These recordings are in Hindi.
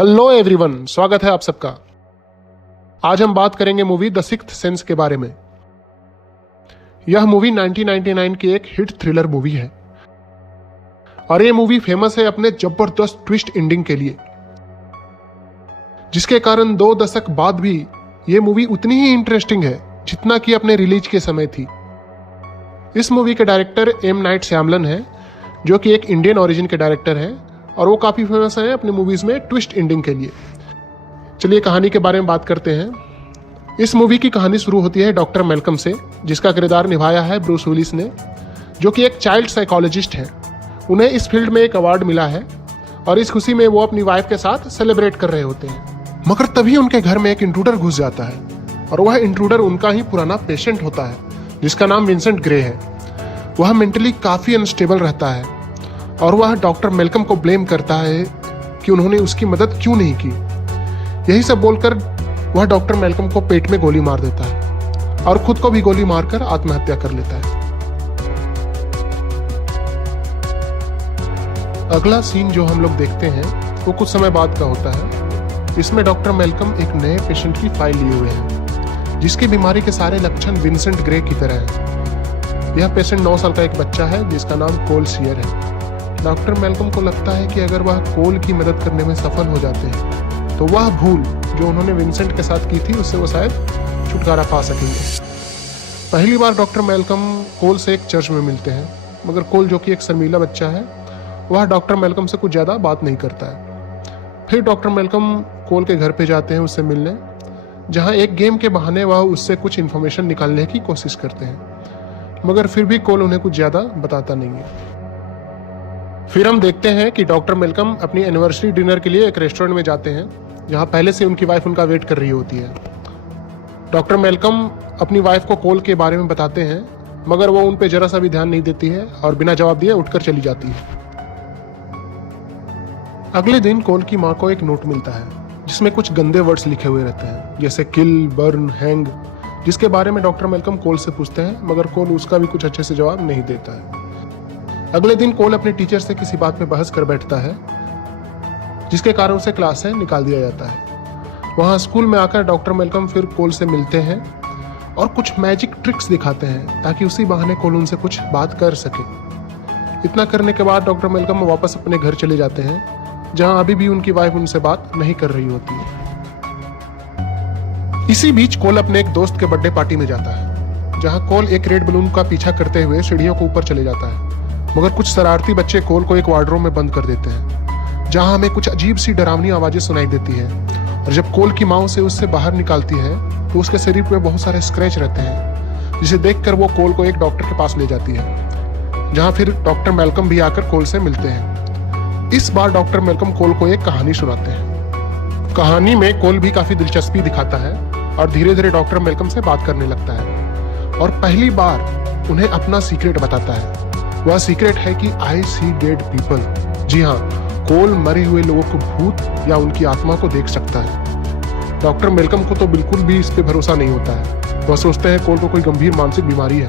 हेलो एवरीवन, स्वागत है आप सबका। आज हम बात करेंगे मूवी द सिक्स्थ सेंस के बारे में। यह मूवी 1999 की एक हिट थ्रिलर मूवी है और ये मूवी फेमस है अपने जबरदस्त ट्विस्ट एंडिंग के लिए, जिसके कारण 2 दशक बाद भी ये मूवी उतनी ही इंटरेस्टिंग है जितना कि अपने रिलीज के समय थी। इस मूवी के डायरेक्टर एम नाइट श्यामलन है, जो कि एक इंडियन ओरिजिन के डायरेक्टर हैं और वो काफी फेमस है अपनी मूवीज में ट्विस्ट एंडिंग के लिए। चलिए कहानी के बारे में बात करते हैं। इस मूवी की कहानी शुरू होती है डॉक्टर मैल्कम से, जिसका किरदार निभाया है ब्रूस विलिस ने, जो कि एक चाइल्ड साइकोलॉजिस्ट है। उन्हें इस फील्ड में एक अवार्ड मिला है और इस खुशी में वो अपनी वाइफ के साथ सेलिब्रेट कर रहे होते हैं। मगर तभी उनके घर में एक इंट्रूडर घुस जाता है और वह इंट्रूडर उनका ही पुराना पेशेंट होता है, जिसका नाम विंसेंट ग्रे है। वह मेंटली काफी अनस्टेबल रहता है और वह डॉक्टर मैल्कम को ब्लेम करता है कि उन्होंने उसकी मदद क्यों नहीं की। यही सब बोलकर वह डॉक्टर मैल्कम को पेट में गोली मार देता है और खुद को भी गोली मारकर आत्महत्या कर लेता है। अगला सीन जो हम लोग देखते हैं वो कुछ समय बाद का होता है। इसमें डॉक्टर मैल्कम एक नए पेशेंट की फाइल लिए हुए हैं, जिसकी बीमारी के सारे लक्षण विंसेंट ग्रे की तरह हैं। यह पेशेंट 9 साल का एक बच्चा है जिसका नाम कोल सियर है। डॉक्टर मैल्कम को लगता है कि अगर वह कोल की मदद करने में सफल हो जाते हैं तो वह भूल जो उन्होंने विंसेंट के साथ की थी उससे वो शायद छुटकारा पा सकेंगे। पहली बार डॉक्टर मैल्कम कोल से एक चर्च में मिलते हैं, मगर कोल जो कि एक शर्मीला बच्चा है वह डॉक्टर मैल्कम से कुछ ज़्यादा बात नहीं करता है। फिर डॉक्टर मैल्कम कोल के घर पे जाते हैं उससे मिलने, जहाँ एक गेम के बहाने वह उससे कुछ इन्फॉर्मेशन निकालने की कोशिश करते हैं, मगर फिर भी कोल उन्हें कुछ ज़्यादा बताता नहीं है। फिर हम देखते हैं कि डॉक्टर मैल्कम अपनी एनिवर्सरी डिनर के लिए एक रेस्टोरेंट में जाते हैं, जहां पहले से उनकी वाइफ उनका वेट कर रही होती है। डॉक्टर मैल्कम अपनी वाइफ को कोल के बारे में बताते हैं, मगर वो उन पे जरा सा भी ध्यान नहीं देती है और बिना जवाब दिए उठकर चली जाती है। अगले दिन कोल की माँ को एक नोट मिलता है जिसमें कुछ गंदे वर्ड्स लिखे हुए रहते हैं, जैसे किल, बर्न, हैंग, जिसके बारे में डॉक्टर मैल्कम कोल से पूछते हैं, मगर कोल उसका भी कुछ अच्छे से जवाब नहीं देता है। अगले दिन कोल अपने टीचर से किसी बात पे बहस कर बैठता है, जिसके कारण उसे क्लास से निकाल दिया जाता है। वहाँ स्कूल में आकर डॉक्टर मैल्कम फिर कोल से मिलते हैं और कुछ मैजिक ट्रिक्स दिखाते हैं ताकि उसी बहाने कोल उनसे कुछ बात कर सके। इतना करने के बाद डॉक्टर मैल्कम वापस अपने घर चले जाते हैं, जहाँ अभी भी उनकी वाइफ उनसे बात नहीं कर रही होती है। इसी बीच कोल अपने एक दोस्त के बर्थडे पार्टी में जाता है, जहाँ कोल एक रेड बलून का पीछा करते हुए सीढ़ियों को ऊपर चले जाता है, मगर कुछ शरारती बच्चे कोल को एक वार्डरोब में बंद कर देते हैं, जहां हमें कुछ अजीब सी डरावनी आवाजें सुनाई देती है। और जब कोल की माँ उसे उससे बाहर निकालती है तो उसके शरीर पे बहुत सारे स्क्रैच रहते हैं, जिसे देखकर वो कोल को एक डॉक्टर के पास ले जाती है, जहां फिर डॉक्टर मैल्कम भी आकर कोल से मिलते हैं। इस बार डॉक्टर मैल्कम कोल को एक कहानी सुनाते हैं। कहानी में कोल भी काफी दिलचस्पी दिखाता है और धीरे धीरे डॉक्टर मैल्कम से बात करने लगता है और पहली बार उन्हें अपना सीक्रेट बताता है। वह सीक्रेट है कि आई सी डेड पीपल। जी हाँ, कोल मरे हुए लोगों को भूत या उनकी आत्मा को देख सकता है। डॉक्टर मैल्कम को तो बिल्कुल भी इस पे भरोसा नहीं होता है। वह सोचते हैं कोल को कोई गंभीर मानसिक बीमारी है।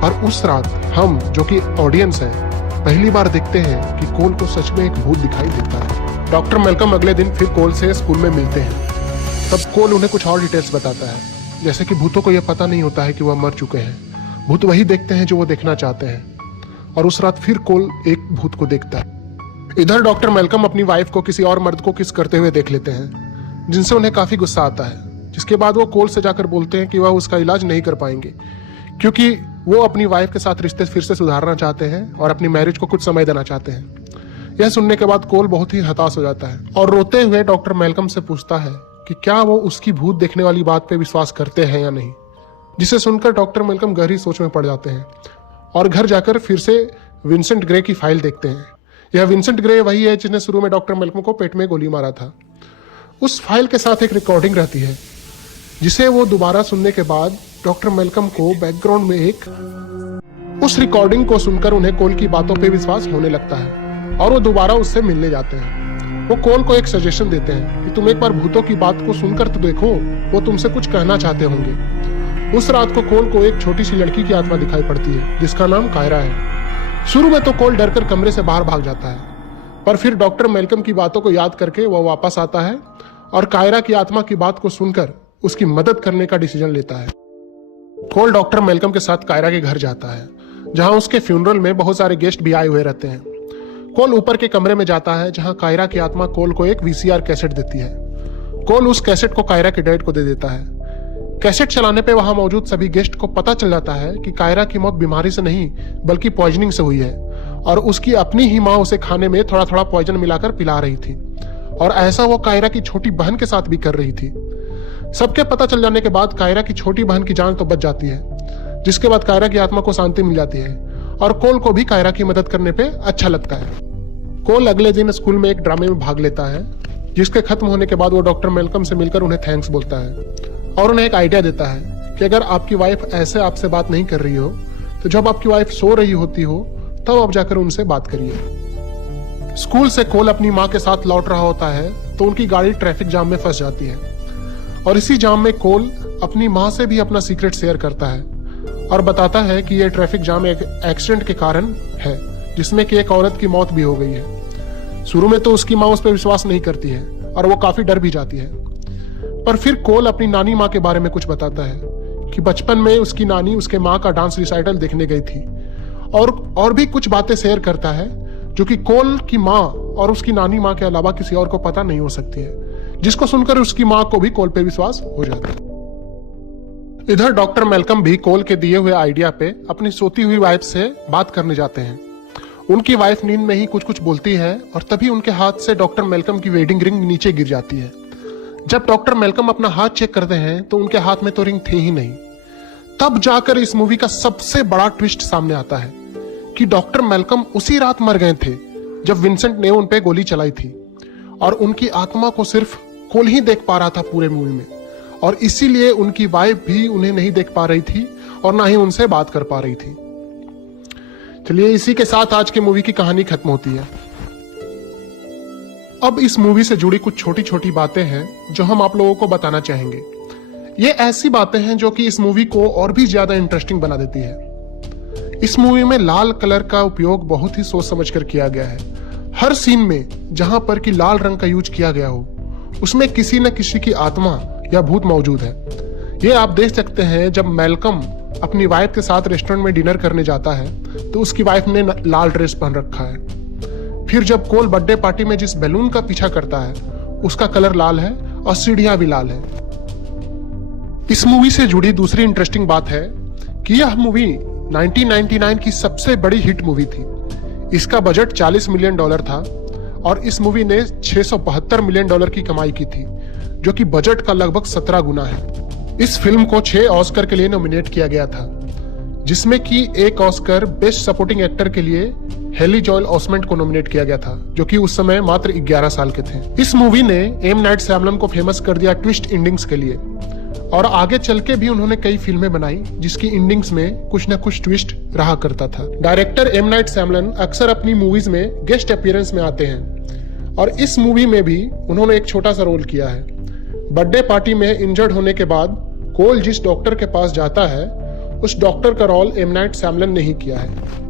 और उस रात हम, जो कि ऑडियंस है, पहली बार देखते हैं कि कोल को सच में एक भूत दिखाई देता है। डॉक्टर मैल्कम अगले दिन फिर कोल से स्कूल में मिलते हैं। तब कोल उन्हें कुछ और डिटेल्स बताता है, जैसे कि भूतों को यह पता नहीं होता है कि वह मर चुके हैं। भूत वही देखते हैं जो वो देखना चाहते हैं। और उस रात फिर कोल एक भूत को देखता है। इधर डॉक्टर मैल्कम अपनी वाइफ को किसी और मर्द को किस करते हुए देख लेते हैं, जिनसे उन्हें काफी गुस्सा आता है। जिसके बाद वो कोल से जाकर बोलते हैं कि वह उसका इलाज नहीं कर पाएंगे, क्योंकि वो अपनी वाइफ के साथ रिश्ते फिर से सुधारना चाहते हैं और अपनी मैरिज को कुछ समय देना चाहते हैं। यह सुनने के बाद कोल बहुत ही हताश हो जाता है और रोते हुए डॉक्टर मैल्कम से पूछता है कि क्या वो उसकी भूत देखने वाली बात पे विश्वास करते हैं या नहीं। जिसे सुनकर डॉक्टर मैल्कम गहरी सोच में पड़ जाते हैं और घर जाकर फिर से विंसेंट ग्रे की फाइल देखते हैं। यह विंसेंट ग्रे वही है जिसने शुरू में डॉक्टर मैल्कम को पेट में गोली मारा था। उस फाइल के साथ एक रिकॉर्डिंग रहती है, जिसे वो दोबारा सुनने के बाद डॉक्टर मैल्कम को बैकग्राउंड में उस रिकॉर्डिंग को सुनकर उन्हें कोल की बातों पे विश्वास होने लगता है और वो दोबारा उससे मिलने जाते हैं। वो कोल को एक सजेशन देते हैं कि तुम एक बार भूतों की बात को सुनकर तो देखो, वो तुमसे कुछ कहना चाहते होंगे। उस रात को कोल को एक छोटी सी लड़की की आत्मा दिखाई पड़ती है, जिसका नाम कायरा है। शुरू में तो कोल डरकर कमरे से बाहर भाग जाता है, पर फिर डॉक्टर मेलकम की बातों को याद करके वह वापस आता है और कायरा की आत्मा की बात को सुनकर उसकी मदद करने का डिसीजन लेता है। कोल डॉक्टर मेलकम के साथ कायरा के घर जाता है, जहां उसके फ्यूनरल में बहुत सारे गेस्ट भी आए हुए रहते हैं। कोल ऊपर के कमरे में जाता है, जहां कायरा की आत्मा कोल को एक वीसीआर कैसेट देती है। कोल उस कैसेट को कायरा के डैड को दे देता है। कैसेट चलाने पे वहां मौजूद सभी गेस्ट को पता चल जाता है कि कायरा की मौत बीमारी से नहीं बल्कि पॉइजनिंग से हुई है, और उसकी अपनी ही माँ उसे खाने में थोड़ा थोड़ा पॉइजन मिलाकर पिला रही थी, और ऐसा वो कायरा की छोटी बहन के साथ भी कर रही थी। सबके पता चल जाने के बाद कायरा की छोटी बहन की जान तो बच जाती है, जिसके बाद कायरा की आत्मा को शांति मिल जाती है और कोल को भी कायरा की मदद करने पे अच्छा लगता है। कोल अगले दिन स्कूल में एक ड्रामे में भाग लेता है, जिसके खत्म होने के बाद वो डॉक्टर मेलकम से मिलकर उन्हें थैंक्स बोलता है और उन्हें एक आइडिया देता है कि अगर आपकी वाइफ ऐसे आपसे बात नहीं कर रही हो तो जब आपकी वाइफ सो रही होती हो तब आप जाकर उनसे बात करिए। स्कूल से कोल अपनी माँ के साथ लौट रहा होता है तो उनकी गाड़ी ट्रैफिक जाम में फंस जाती है, और इसी जाम में कोल अपनी माँ से भी अपना सीक्रेट शेयर करता है और बताता है कि यह ट्रैफिक जाम एक एक्सीडेंट के कारण है, जिसमें कि एक औरत की मौत भी हो गई है। शुरू में तो उसकी माँ उस पर विश्वास नहीं करती है और वो काफी डर भी जाती है, पर फिर कोल अपनी नानी माँ के बारे में कुछ बताता है कि बचपन में उसकी नानी उसके माँ का डांस रिसाइटल देखने गई थी, और भी कुछ बातें शेयर करता है जो कि कोल की माँ और उसकी नानी माँ के अलावा किसी और को पता नहीं हो सकती है, जिसको सुनकर उसकी माँ को भी कोल पे विश्वास हो जाता है। इधर डॉक्टर मेलकम भी कोल के दिए हुए आइडिया पे अपनी सोती हुई वाइफ से बात करने जाते हैं। उनकी वाइफ नींद में ही कुछ कुछ बोलती है और तभी उनके हाथ से डॉक्टर मेलकम की वेडिंग रिंग नीचे गिर जाती है। जब डॉक्टर मेलकम अपना हाथ चेक करते हैं तो उनके हाथ में तो रिंग थी ही नहीं। तब जाकर इस मूवी का सबसे बड़ा ट्विस्ट सामने आता है कि डॉक्टर मेलकम उसी रात मर गए थे जब विंसेंट ने उन पे गोली चलाई थी, और उनकी आत्मा को सिर्फ कोल ही देख पा रहा था पूरे मूवी में, और इसीलिए उनकी वाइफ भी उन्हें नहीं देख पा रही थी और ना ही उनसे बात कर पा रही थी। चलिए इसी के साथ आज की मूवी की कहानी खत्म होती है। अब इस मूवी से जुड़ी कुछ छोटी छोटी बातें हैं जो हम आप लोगों को बताना चाहेंगे। ये ऐसी बातें हैं जो कि इस मूवी को और भी ज्यादा इंटरेस्टिंग बना देती है। इस मूवी में लाल कलर का उपयोग बहुत ही सोच समझ कर किया गया है। हर सीन में जहां पर कि लाल रंग का यूज किया गया हो उसमें किसी न किसी की आत्मा या भूत मौजूद है। ये आप देख सकते हैं जब मेलकम अपनी वाइफ के साथ रेस्टोरेंट में डिनर करने जाता है तो उसकी वाइफ ने लाल ड्रेस पहन रखा है। फिर जब कोल बर्थडे पार्टी में जिस बैलून का पीछा करता है उसका कलर लाल है और सीढ़ियां भी लाल है। इस मूवी से जुड़ी दूसरी इंटरेस्टिंग बात है कि यह मूवी 1999 की सबसे बड़ी हिट मूवी थी। इसका बजट $40 मिलियन था और इस मूवी ने $672 मिलियन की कमाई की थी, जो कि बजट का लगभग 17 गुना है। इस फिल्म को 6 ऑस्कर के लिए नॉमिनेट किया गया था, जिसमें कि एक ऑस्कर बेस्ट सपोर्टिंग एक्टर के लिए हेली जोएल ओसमेंट को नॉमिनेट किया गया था, जो कि उस समय मात्र 11 साल के थे। इस मूवी ने एम नाइट श्यामलन को फेमस कर दिया ट्विस्ट एंडिंग्स के लिए, और आगे चल के भी उन्होंने कई फिल्में बनाई जिसकी एंडिंग्स में कुछ न कुछ ट्विस्ट रहा करता था। डायरेक्टर एम नाइट श्यामलन अक्सर अपनी मूवीज में गेस्ट अपीयरेंस में आते हैं, और इस मूवी में भी उन्होंने एक छोटा सा रोल किया है। बर्थडे पार्टी में इंजर्ड होने के बाद कोल जिस डॉक्टर के पास जाता है उस डॉक्टर का रोल एम नाइट श्यामलन ने ही किया है।